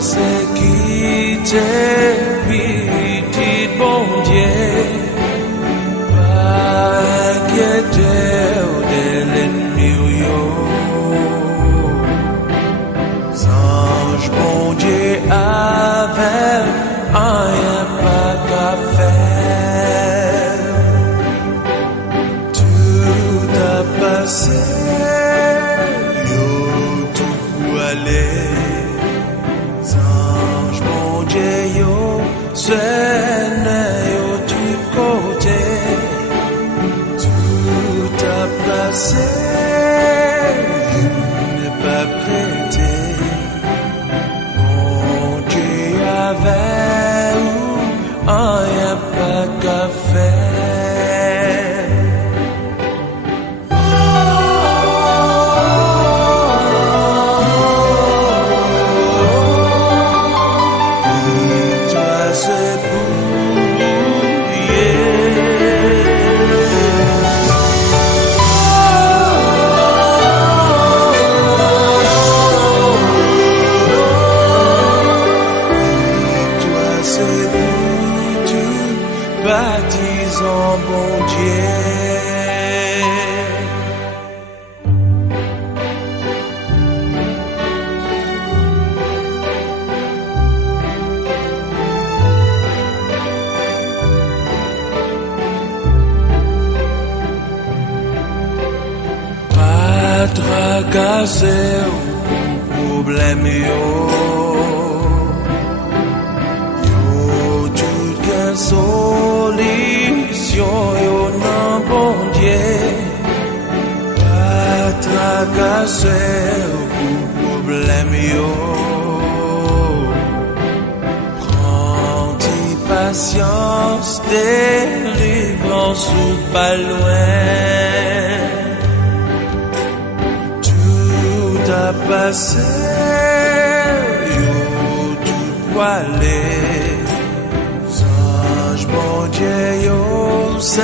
c'est qui t'est petit bon Dieu, pas inquiété de l'ennemi. Ange bon Dieu avec rien pas qu'à faire. Tout a passé, yo tout pour aller. Ange bon Dieu yo c'est yo du côté. Tout a passé, yo n'est pas prêté. Rien pas qu'à faire. Et toi c'est baptisons bon Dieu. Pas tracasser ou problème yo. Solution yo nan bon Dieu, pas tracasser pour problème yo. Prends patience, délivrance ou pas loin. Tout a passé, yo tout aller. Bon Dieu, yo, c'est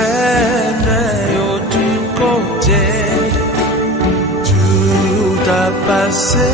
yo tout côté, tout a passé.